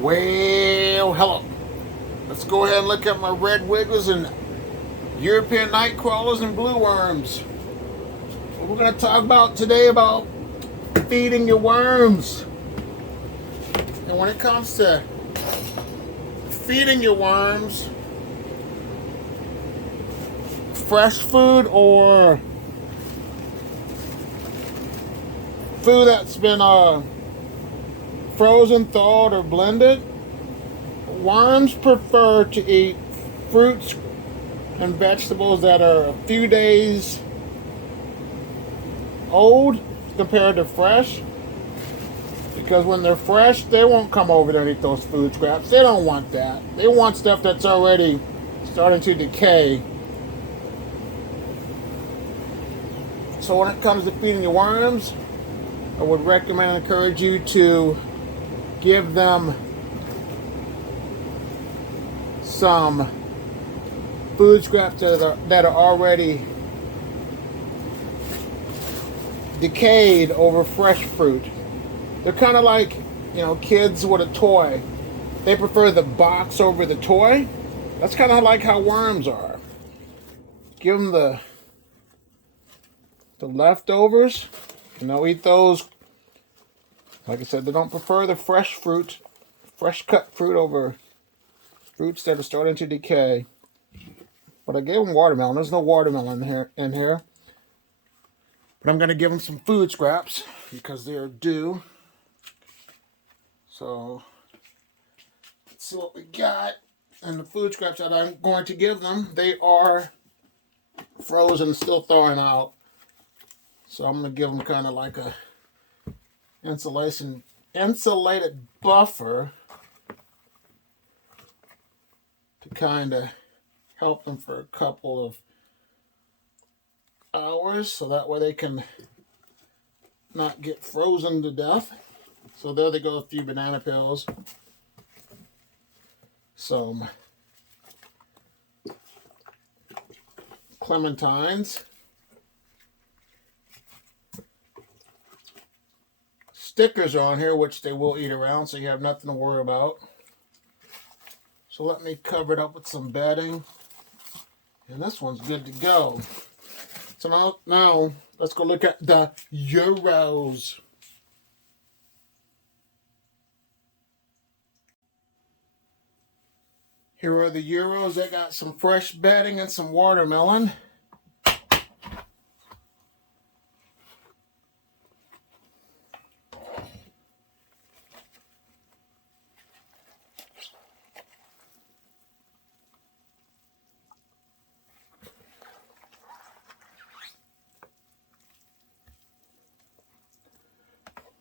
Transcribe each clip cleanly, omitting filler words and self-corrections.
Well, hello. Let's go ahead and look at my red wigglers and European night crawlers and blue worms. What we're going to talk about today about feeding your worms. And when it comes to feeding your worms, fresh food or food that's been frozen, thawed, or blended, worms prefer to eat fruits and vegetables that are a few days old compared to fresh, because when they're fresh they won't come over there and eat those food scraps. They don't want that. They want stuff that's already starting to decay. So when it comes to feeding your worms, I would recommend and encourage you to give them some food scraps that are already decayed over fresh fruit. They're kind of like, kids with a toy. They prefer the box over the toy. That's kind of like how worms are. Give them the leftovers, and they'll eat those. Like I said, they don't prefer the fresh fruit, fresh cut fruit over fruits that are starting to decay. But I gave them watermelon. There's no watermelon in here. But I'm going to give them some food scraps because they're due. So let's see what we got. And the food scraps that I'm going to give them, they are frozen, still thawing out. So I'm going to give them kind of like a insulated buffer to kind of help them for a couple of hours, so that way they can not get frozen to death. So there they go, a few banana peels, some clementines, stickers are on here, which they will eat around, so you have nothing to worry about. So let me cover it up with some bedding, and this one's good to go. So now let's go look at the Euros. Here are the Euros. They got some fresh bedding and some watermelon.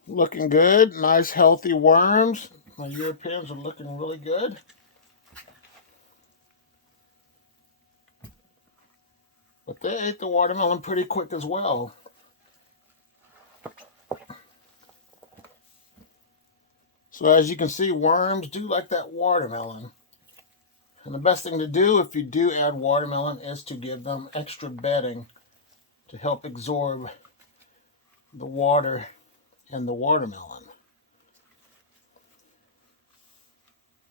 Looking good. Nice healthy worms. My Europeans are looking really good. But they ate the watermelon pretty quick as well. So as you can see, worms do like that watermelon. And the best thing to do if you do add watermelon is to give them extra bedding to help absorb the water and the watermelon.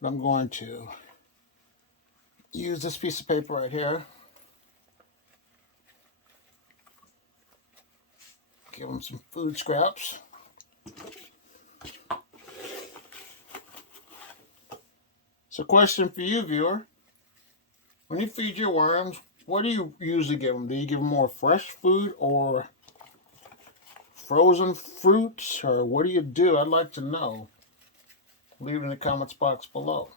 I'm going to use this piece of paper right here. Give them some food scraps. So question for you, viewer. When you feed your worms, what do you usually give them? Do you give them more fresh food or frozen fruits? Or what do you do? I'd like to know. Leave it in the comments box below.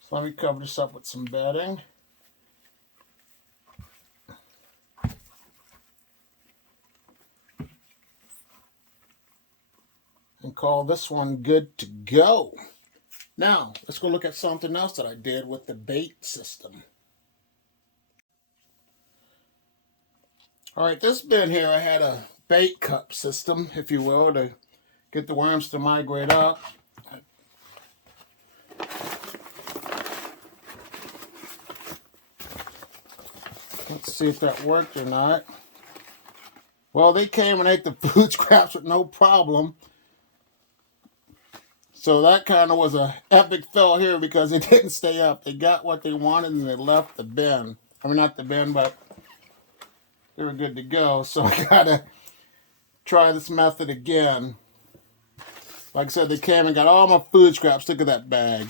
So let me cover this up with some bedding. And call this one good to go. Now, let's go look at something else that I did with the bait system. Alright, this bin here, I had a bait cup system, if you will, to get the worms to migrate up. Let's see if that worked or not. Well, they came and ate the food scraps with no problem. So that kind of was a epic fail here because they didn't stay up. They got what they wanted and they left the bin. I mean, not the bin, but they were good to go. So I gotta try this method again. Like I said, they came and got all my food scraps. Look at that bag.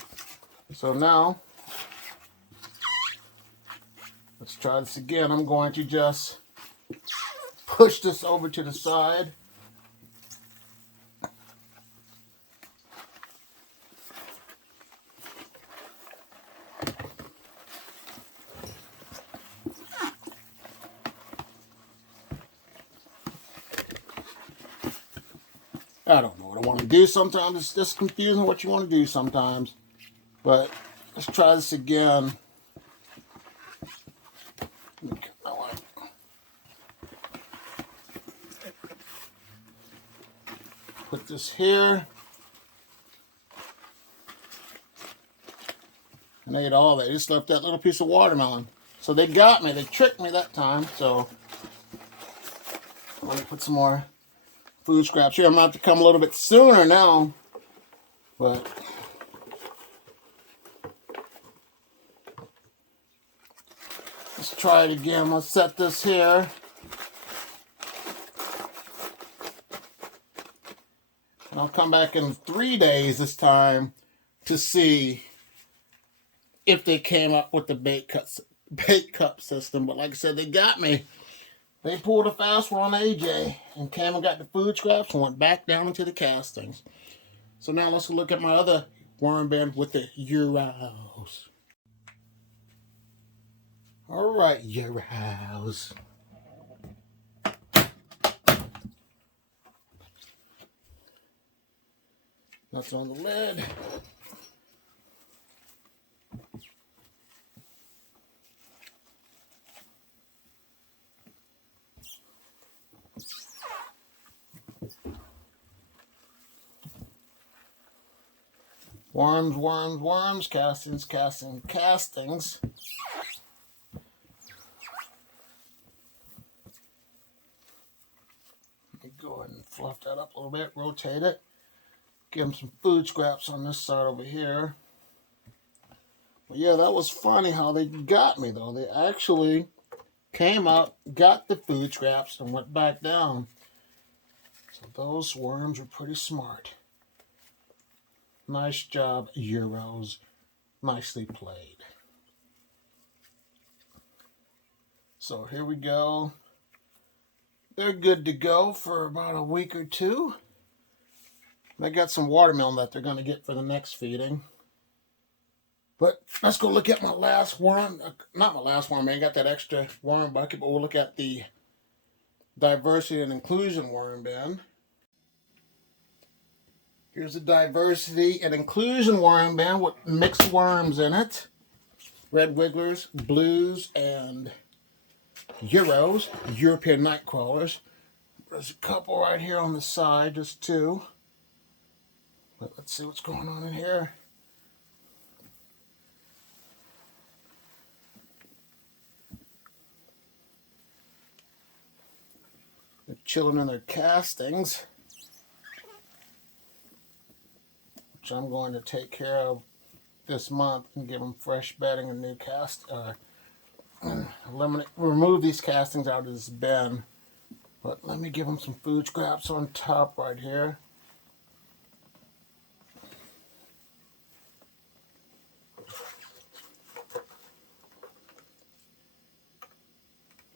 So now, let's try this again. I'm going to just push this over to the side. I don't know what I want to do sometimes. It's just confusing what you want to do sometimes. But let's try this again. Put this here. And they ate all that. They just left that little piece of watermelon. So they got me. They tricked me that time. So let me put some more food scraps here. I'm going to have to come a little bit sooner now. But let's try it again. Let's set this here. And I'll come back in 3 days this time to see if they came up with the bait cup system. But like I said, they got me. They pulled a fast one on AJ and came and got the food scraps and went back down into the castings. So now let's look at my other worm bin with the Euros. All right, Euros. That's on the lid. Worms, worms, worms, castings, castings, castings. Let me go ahead and fluff that up a little bit, rotate it. Give them some food scraps on this side over here. But yeah, that was funny how they got me though. They actually came up, got the food scraps, and went back down. So those worms are pretty smart. Nice job, Euros. Nicely played. So here we go. They're good to go for about a week or two. They got some watermelon that they're going to get for the next feeding. But let's go look at my last worm. Not my last worm, I got that extra worm bucket, but we'll look at the diversity and inclusion worm bin. Here's the diversity and inclusion worm bin with mixed worms in it. Red wigglers, blues, and Euros, European night crawlers. There's a couple right here on the side, just two. But let's see what's going on in here. They're chilling in their castings, which I'm going to take care of this month and give them fresh bedding and new remove these castings out of this bin. But let me give them some food scraps on top right here.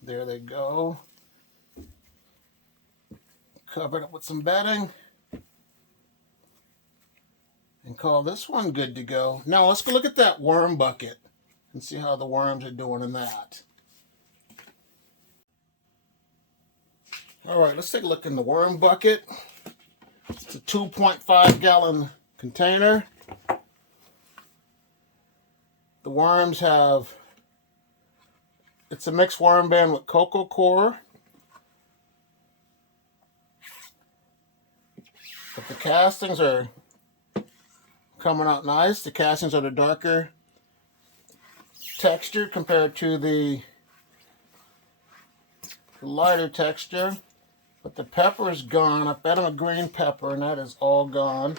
There they go. Cover it up with some bedding. And call this one good to go. Now let's go look at that worm bucket and see how the worms are doing in that. Alright, let's take a look in the worm bucket. It's a 2.5 gallon container. The worms have, it's a mixed worm bin with cocoa core. But the castings are coming out nice. The castings are the darker texture compared to the lighter texture. But the pepper is gone. I fed them a green pepper and that is all gone.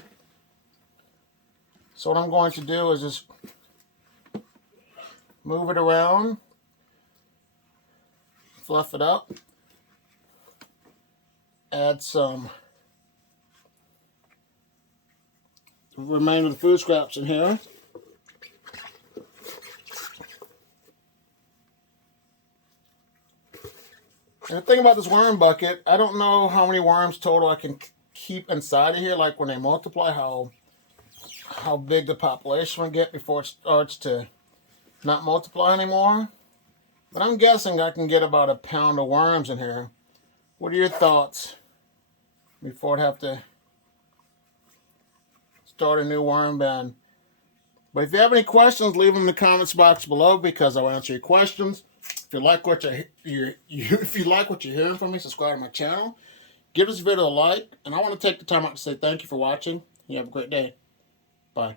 So what I'm going to do is just move it around, fluff it up, add some remainder of the food scraps in here. And the thing about this worm bucket, I don't know how many worms total I can keep inside of here, like when they multiply, how big the population will get before it starts to not multiply anymore. But I'm guessing I can get about a pound of worms in here. What are your thoughts before I have to start a new worm bin? But if you have any questions, leave them in the comments box below, because I'll answer your questions. If you like what you're hearing from me, subscribe to my channel. Give this video a like, and I want to take the time out to say thank you for watching. You have a great day. Bye.